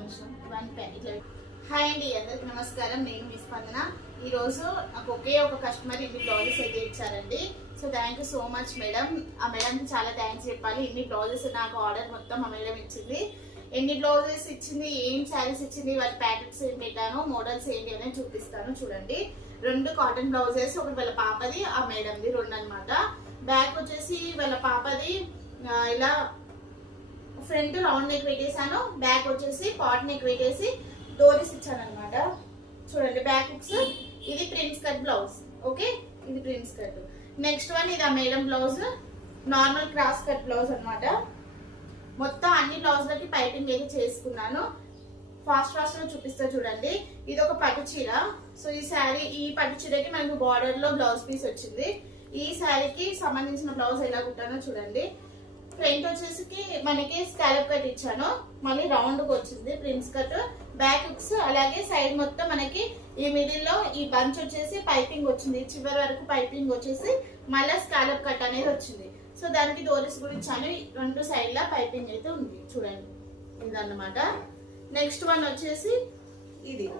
One pen ఇట్లా. Hi అండి అందరికి నమస్కారం. నేను మీ స్పందన. ఈరోజు నాకు ఒకే ఒక కస్టమర్ ఇన్ని బ్లౌజెస్ అయితే ఇచ్చారండి. So thank you so much madam ఆ మేడంకి చాలా థ్యాంక్స్ చెప్పాలి. ఇన్ని బ్లౌజెస్ నాకు ఆర్డర్ మొత్తం ఆ మేడం ఇచ్చింది. ఎన్ని బ్లౌజెస్ ఇచ్చింది ఏం శారీస్ ఇచ్చింది వాళ్ళ ప్యాకెట్స్ ఏం పెట్టాను మోడల్స్ ఏంటి అనేది చూపిస్తాను. చూడండి. రెండు కాటన్ బ్లౌజెస్ ఒకటి వాళ్ళ పాపది ఆ మేడంది రెండు అన్నమాట. బ్యాక్ వచ్చేసి వాళ్ళ పాపది ఇలా ఫ్రంట్ రౌండ్ నెక్ పెట్టేశాను బ్యాక్ వచ్చేసి పాట్ నెక్ పెట్టేసి డోరీస్ ఇచ్చాను అనమాట చూడండి బ్యాక్ హుక్స్. ఇది ప్రిన్స్ కట్ బ్లౌజ్ ఓకే? ఇది ప్రిన్స్ కట్. నెక్స్ట్ వన్ ఇది ఆ madam blouse. Normal cross cut blouse అనమాట మొత్తం అన్ని బ్లౌజ్లకి పైపింగ్ అయితే చేసుకున్నాను. ఫాస్ట్ ఫాస్ట్ చూపిస్తా చూడండి. ఇది ఒక పట్టు చీర. సో ఈ శారీ ఈ పట్టు చీరకి మనకు బార్డర్లో బ్లౌజ్ పీస్ వచ్చింది. ఈ శారీకి సంబంధించిన బ్లౌజ్ ఎలా కుట్టానో చూడండి. ఫ్రంట్ వచ్చేసి మనకి స్కాలప్ కట్ ఇచ్చాను. మళ్ళీ రౌండ్ వచ్చింది ప్రిన్స్ కట్ బ్యాక్ హుక్స్ అలాగే సైడ్ మొత్తం మనకి ఈ మిడిల్లో ఈ బంచ్ వచ్చేసి పైపింగ్ వచ్చింది. చివరి వరకు పైపింగ్ వచ్చేసి మళ్ళీ స్కాలప్ కట్ అనేది వచ్చింది. సో దానికి డోరీస్ కూడా ఇచ్చాను. రెండు సైడ్ లా పైపింగ్ అయితే ఉంది. చూడండి. ఇదన్నమాట. నెక్స్ట్ వన్ వచ్చేసి ఇది.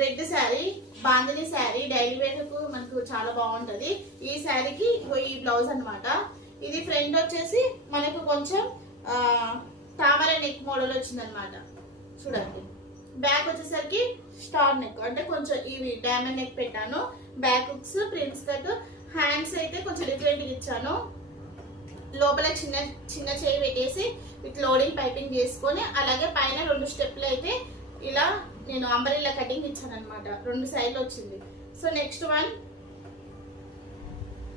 Red sari bandhani sari daily wear మనకు చాలా బాగుంటుంది. ఈ శారీకి ఈ బ్లౌజ్ అనమాట ఇది ఫ్రంట్ వచ్చేసి మనకు కొంచెం తామర నెక్ మోడల్ వచ్చింది అనమాట చూడండి. బ్యాక్ వచ్చేసరికి స్టార్ నెక్ అంటే కొంచెం ఇవి డైమండ్ నెక్ పెట్టాను. Back hooks prince cut hands అయితే కొంచెం డిఫరెంట్ ఇచ్చాను. లోపల చిన్న చిన్న చేయి పెట్టేసి ఇట్ లోడింగ్ పైపింగ్ చేసుకొని అలాగే పైన రెండు స్టెప్లు అయితే ఇలా నేను అంబరిల్లా కటింగ్ ఇచ్చాను అనమాట రెండు సైడ్లు వచ్చింది. సో నెక్స్ట్ వన్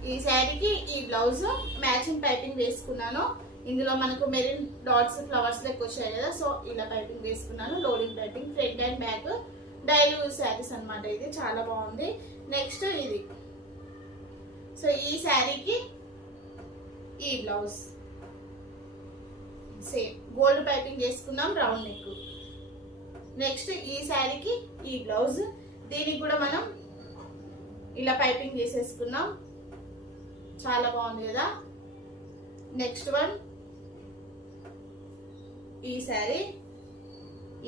ఈ శారీకి ఈ బ్లౌజ్ మ్యాచింగ్ పైపింగ్ వేసుకున్నాను. ఇందులో మనకు మెరిన్ డాట్స్ ఫ్లవర్స్ లెక్క వచ్చాయి కదా సో ఇలా పైపింగ్ వేసుకున్నాను. Loading piping front and back daily use saris అన్నమాట ఇది. చాలా బాగుంది. నెక్స్ట్ ఇది. సో ఈ శారీకి ఈ బ్లౌజ్ సేమ్ గోల్డ్ పైపింగ్ చేసుకున్నాం రౌండ్ నెక్ నెక్స్ట్ ఈ శారీకి ఈ బ్లౌజ్ దీనికి కూడా మనం ఇలా పైపింగ్ చేసేసుకున్నాం చాలా బాగుంది కదా. నెక్స్ట్ వన్ ఈ శారీ.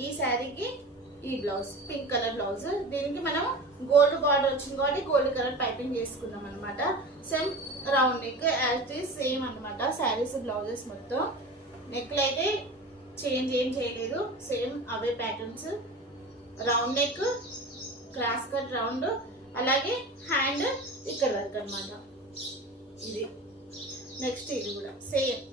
ఈ శారీకి ఈ బ్లౌజ్ పింక్ కలర్ బ్లౌజ్. దీనికి మనం గోల్డ్ బార్డర్ వచ్చింది కాబట్టి గోల్డ్ కలర్ పైపింగ్ చేసుకున్నాం అనమాట same round neck as is same అనమాట శారీస్ బ్లౌజెస్ మొత్తం. నెక్లు అయితే చేంజ్ ఏం చేయలేదు. సేమ్ అవే patterns round neck cross cut round అలాగే హ్యాండ్ ఇక్కడ వరకు అనమాట ఇది. నెక్స్ట్ ఇది కూడా. సేమ్